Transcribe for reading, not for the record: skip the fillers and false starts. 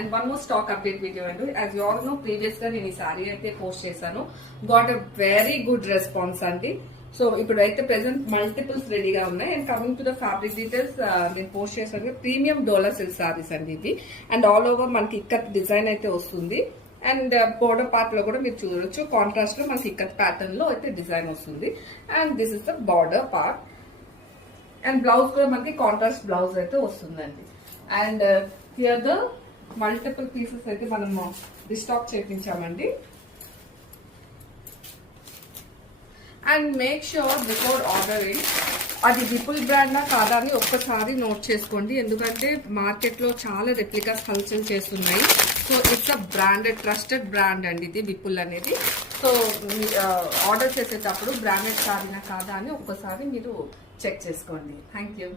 And one more stock update video అండి. As you all know previous గా నేను ఈ సారీ అయితే పోస్ట్ చేశాను. Got a very good response అండి. సో ఇప్పుడు అయితే ప్రెసెంట్ మల్టిపుల్స్ రెడీగా ఉన్నాయి. And coming to the fabric details నేను పోస్ట్ చేశాను. ప్రీమియం డోలా సిల్క్ సారీస్ అండి ఇది. అండ్ ఆల్ ఓవర్ మనకి ఇక్కత్ డిజైన్ అయితే వస్తుంది. అండ్ బోర్డర్ పార్ట్ లో కూడా మీరు చూడొచ్చు కాంట్రాస్ట్ లో మనకి ఇక్కత్ ప్యాటర్న్ లో అయితే డిజైన్ వస్తుంది. And this is the border part. And blouse కూడా మనకి కాంట్రాస్ట్ బ్లౌజ్ అయితే వస్తుందండి. And here the multiple pieces అయితే మనము రీస్టాక్ చేయించామండి. And make sure before ordering అది విపుల్ బ్రాండా కాదా అని ఒక్కసారి నోట్ చేసుకోండి. ఎందుకంటే మార్కెట్ లో చాలా రెప్లికాస్ హల్చల్ చేస్తున్నాయి. So it's a branded trusted brand అండి ఇది విపుల్ అనేది. సో ఆర్డర్ చేసేటప్పుడు బ్రాండెడ్ కాదా అని ఒక్కసారి మీరు చెక్ చేసుకోండి. Thank you.